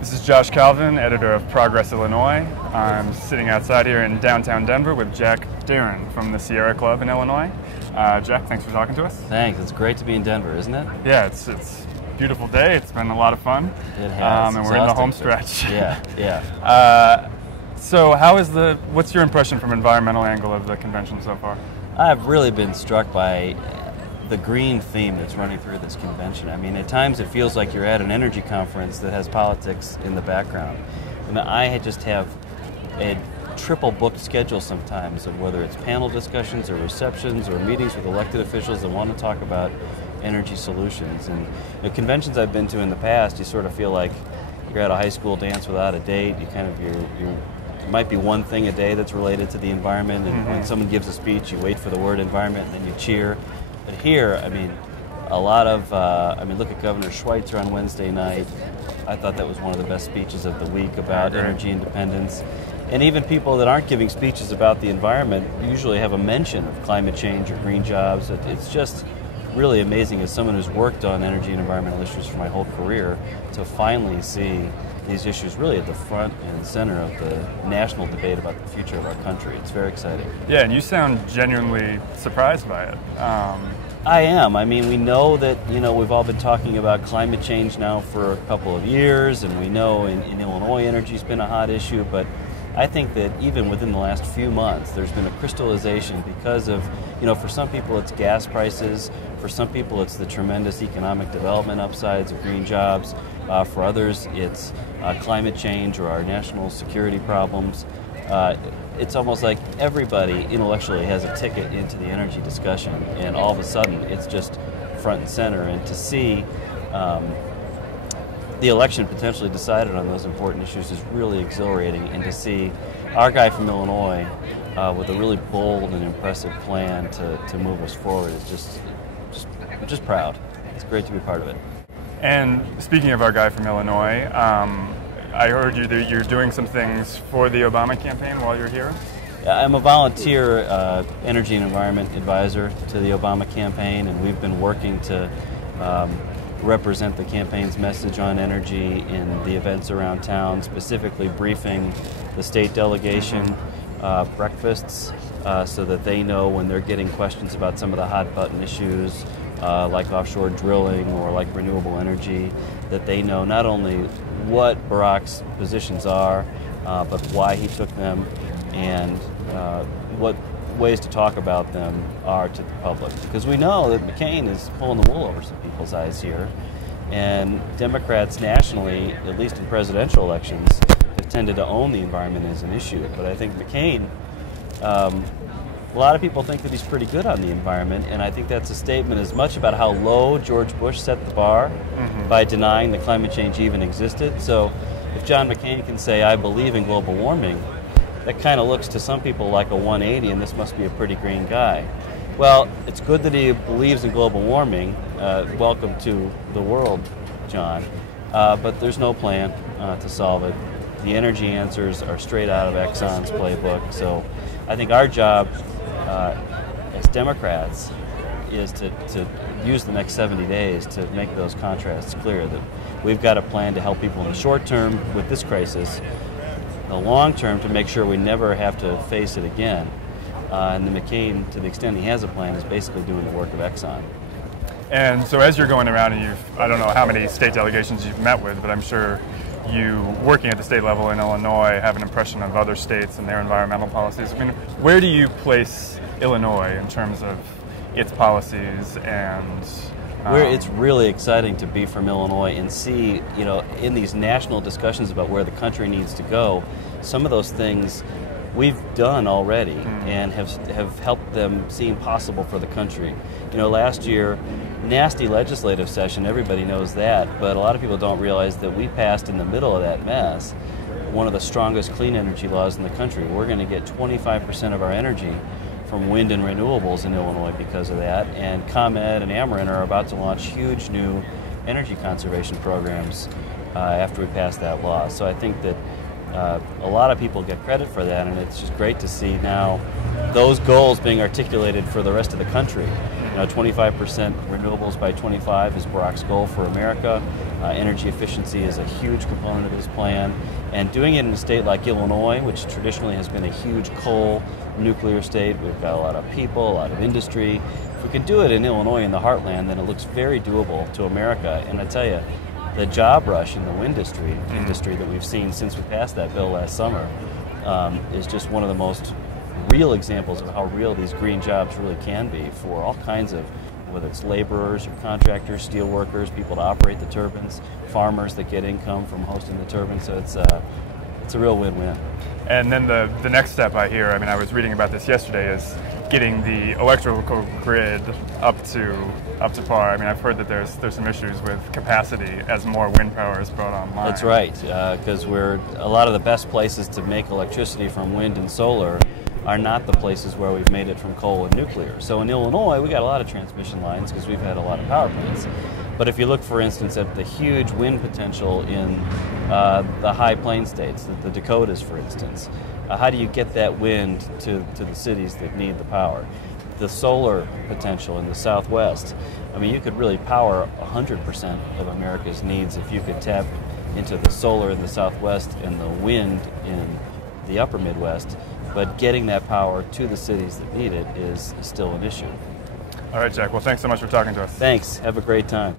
This is Josh Kalven, editor of Progress, Illinois. I'm sitting outside here in downtown Denver with Jack Darin from the Sierra Club in Illinois. Jack, thanks for talking to us. Thanks. It's great to be in Denver, isn't it? Yeah, it's a beautiful day. It's been a lot of fun. It has. And we're in the home stretch. Yeah. So what's your impression from environmental angle of the convention so far? I've really been struck by the green theme that's running through this convention. I mean, at times it feels like you're at an energy conference that has politics in the background. And I just have a triple booked schedule sometimes of whether it's panel discussions or receptions or meetings with elected officials that want to talk about energy solutions. And the conventions I've been to in the past, you sort of feel like you're at a high school dance without a date. There might be one thing a day that's related to the environment, and when someone gives a speech, you wait for the word environment and then you cheer. But here, I mean, look at Governor Schweitzer on Wednesday night. I thought that was one of the best speeches of the week about energy independence. And even people that aren't giving speeches about the environment usually have a mention of climate change or green jobs. It's just really amazing as someone who's worked on energy and environmental issues for my whole career to finally see these issues really at the front and center of the national debate about the future of our country. It's very exciting. Yeah, and you sound genuinely surprised by it. I am. I mean, we know that, we've all been talking about climate change now for a couple of years, and we know in Illinois energy's been a hot issue, but I think that even within the last few months, there's been a crystallization because of, for some people it's gas prices, for some people it's the tremendous economic development upsides of green jobs, for others it's climate change or our national security problems. It's almost like everybody intellectually has a ticket into the energy discussion, and all of a sudden it's just front and center. And to see the election potentially decided on those important issues is really exhilarating, and to see our guy from Illinois with a really bold and impressive plan to move us forward is just proud. It's great to be part of it. And speaking of our guy from Illinois, I heard that you're doing some things for the Obama campaign while you're here. I'm a volunteer energy and environment advisor to the Obama campaign, and we've been working to represent the campaign's message on energy in the events around town, specifically briefing the state delegation, breakfasts, so that they know when they're getting questions about some of the hot button issues like offshore drilling or like renewable energy, that they know not only what Barack's positions are, but why he took them, and what ways to talk about them are to the public. Because we know that McCain is pulling the wool over some people's eyes here, and Democrats nationally, at least in presidential elections, have tended to own the environment as an issue. But I think McCain, a lot of people think that he's pretty good on the environment, and I think that's a statement as much about how low George Bush set the bar by denying that climate change even existed. So if John McCain can say, I believe in global warming, that kind of looks to some people like a 180, and this must be a pretty green guy. Well, it's good that he believes in global warming. Welcome to the world, John. But there's no plan to solve it. The energy answers are straight out of Exxon's playbook. So I think our job as Democrats is to use the next 70 days to make those contrasts clear, that we've got a plan to help people in the short term with this crisis, the long term to make sure we never have to face it again. And the McCain, to the extent he has a plan, is basically doing the work of Exxon. And so as you're going around, and I don't know how many state delegations you've met with, but I'm sure you, working at the state level in Illinois, have an impression of other states and their environmental policies. I mean, where do you place Illinois in terms of its policies and... It's really exciting to be from Illinois and see, in these national discussions about where the country needs to go, some of those things we've done already and have helped them seem possible for the country. Last year, nasty legislative session, everybody knows that, but a lot of people don't realize that we passed in the middle of that mess one of the strongest clean energy laws in the country. We're going to get 25% of our energy from wind and renewables in Illinois because of that, and ComEd and Ameren are about to launch huge new energy conservation programs after we pass that law. So I think that a lot of people get credit for that, and it's just great to see now those goals being articulated for the rest of the country. 25% renewables by 25 is Barack's goal for America. Energy efficiency is a huge component of his plan. And doing it in a state like Illinois, which traditionally has been a huge coal, nuclear state, we've got a lot of people, a lot of industry. If we can do it in Illinois, in the heartland, then it looks very doable to America. And I tell you, the job rush in the wind industry that we've seen since we passed that bill last summer is just one of the most real examples of how real these green jobs really can be for all kinds of, whether it's laborers or contractors, steel workers, people to operate the turbines, farmers that get income from hosting the turbines. So it's a real win-win. And then the next step I hear, I mean, I was reading about this yesterday, is getting the electrical grid up to par. I mean, I've heard that there's some issues with capacity as more wind power is brought online. That's right, because a lot of the best places to make electricity from wind and solar are not the places where we've made it from coal and nuclear. So in Illinois, we got a lot of transmission lines because we've had a lot of power plants. But if you look, for instance, at the huge wind potential in the high plain states, the Dakotas, for instance, how do you get that wind to the cities that need the power? The solar potential in the Southwest. I mean, you could really power 100% of America's needs if you could tap into the solar in the Southwest and the wind in the upper Midwest. But getting that power to the cities that need it is still an issue. All right, Jack. Well, thanks so much for talking to us. Thanks. Have a great time.